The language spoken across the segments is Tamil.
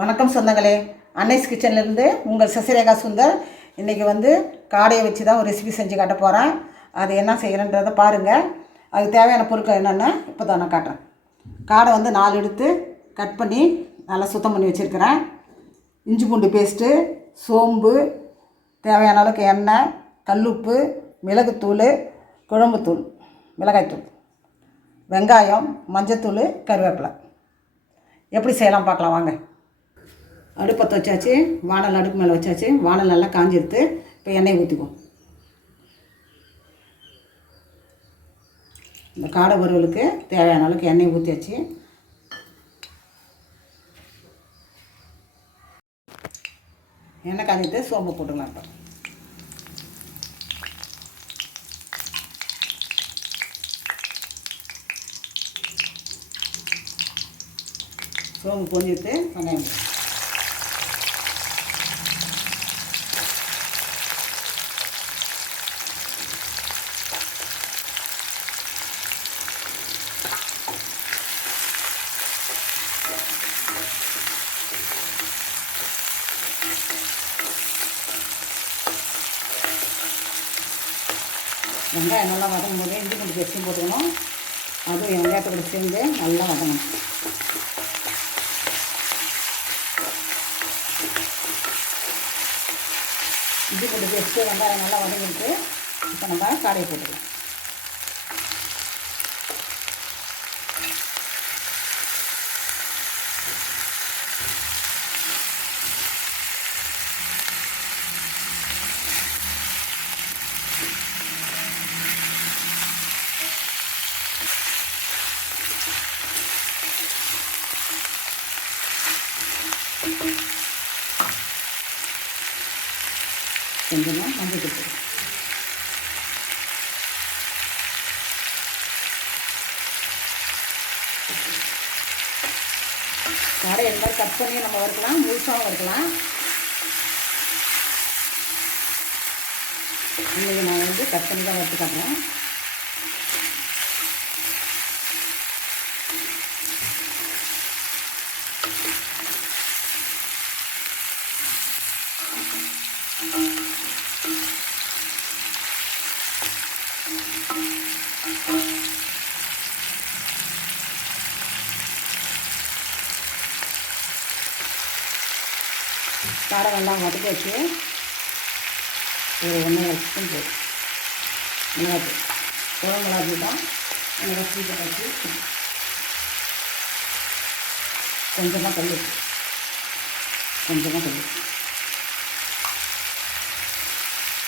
வணக்கம் சொந்தங்களே, அன்னைஸ் கிச்சன்லேருந்து உங்கள் சசிரேகா சுந்தர். இன்றைக்கி காடையை வச்சு தான் ஒரு ரெசிபி செஞ்சு காட்ட போகிறேன். அது என்ன செய்கிறன்றதை பாருங்கள். அதுக்கு தேவையான பொருட்கள் என்னென்னு இப்போ தான் நான் காட்டுறேன். காடை 4 எடுத்து கட் பண்ணி நல்லா சுத்தம் பண்ணி வச்சுருக்கிறேன். இஞ்சி பூண்டு பேஸ்ட்டு, சோம்பு, தேவையான அளவுக்கு எண்ணெய், கல்லுப்பு, மிளகுத்தூள், குழம்புத்தூள், மிளகாய்த்தூள், வெங்காயம், மஞ்சத்தூள், கருவேப்பிலை. எப்படி செய்யலாம் பார்க்கலாம் வாங்க. அடுப்பத்தை வச்சாச்சு, வானல் அடுப்பு மேலே வச்சாச்சு. வானல் நல்லா காஞ்சிடுத்து. இப்போ எண்ணெய் ஊற்றிக்குவோம். இந்த காடை வறுவலுக்கு தேவையான அளவுக்கு எண்ணெய் ஊற்றியாச்சு. எண்ணெய் காஞ்சிட்டு சோம்பு போட்டுக்கலாம். இப்போ சோம்பு பொஞ்சிட்டு வெங்காயம் வெங்காயம் நல்லா வதங்கும் போது இஞ்சி பூண்டு பேஸ்ட்டும் போட்டுக்கணும். அதுவும் வெங்காயத்தோட சேர்ந்து நல்லா வதங்கணும். இஞ்சி பூண்டு பேஸ்ட்டு வெங்காயம் நல்லா வதங்கிட்டு இப்போ நம்ம காடையை போட்டுக்கலாம். கொஞ்சமாக மஞ்சள் தூள். காடை இந்த மாதிரி கட் பண்ணி நம்ம வறுக்கலாம், முழுசாகவும் வறுக்கலாம். இன்றைக்கி நான் கட் பண்ணி தான் வறுத்து காட்டுறேன். காடை நல்லா வதக்கி வச்சு ஒரு 1.5 ஸ்பூன் போடும் மிளகாத்தூள். குழம்பு மிளகாத்தூள் தான் மிளகாய் சீட்டை வச்சு கொஞ்சமாக கல்லுப்பு,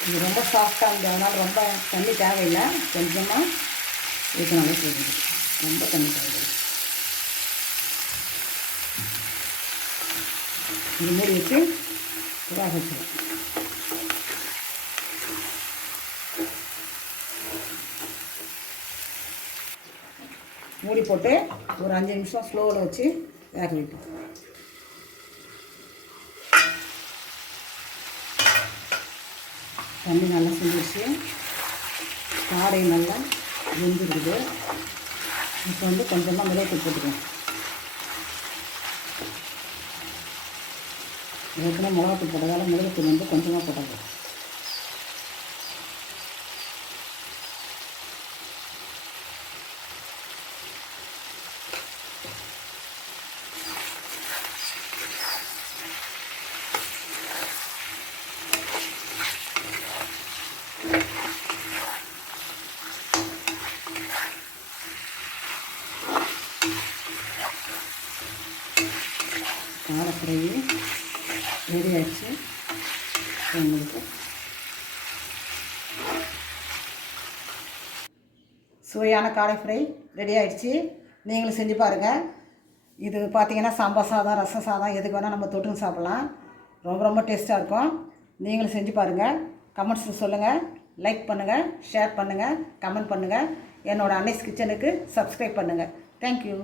இது ரொம்ப சாஃப்டாக இருந்ததுனால ரொம்ப தண்ணி தேவையில்லை. கொஞ்சமாக ஊற்றினாலே போதும். ரொம்ப தண்ணி தேவையில்லை. இது மூடி வச்சு வேக வச்சிடும். மூடி போட்டு ஒரு 5 நிமிஷம் ஸ்லோவில் வச்சு வேக வைப்போம். தண்ணி நல்லா செஞ்சிடுச்சு. காடை நல்லா வெந்துருக்குது. இப்போ கொஞ்சமாக மிளகாய் போட்டுக்குவோம். ஏற்கனவே மிளகாத்தூள் போட்டதால் மிளகாத்தூள் கொஞ்சமாக போட்டாங்க. காடை ஃப்ரை ரெடி ஆகிடுச்சு. உங்களுக்கு சுவையான காடை ஃப்ரை ரெடி ஆகிடுச்சு. நீங்களும் செஞ்சு பாருங்கள். இது பார்த்திங்கன்னா சாம்பார் சாதம், ரசம் சாதம் எதுக்கு வேணால் நம்ம தொட்டுன்னு சாப்பிட்லாம். ரொம்ப ரொம்ப டேஸ்ட்டாக இருக்கும். நீங்களும் செஞ்சு பாருங்கள். கமெண்ட்ஸில் சொல்லுங்கள். லைக் பண்ணுங்கள், ஷேர் பண்ணுங்கள், கமெண்ட் பண்ணுங்கள். என்னோடய அன்னைஸ் கிச்சனுக்கு சப்ஸ்கிரைப் பண்ணுங்கள். தேங்க்யூ.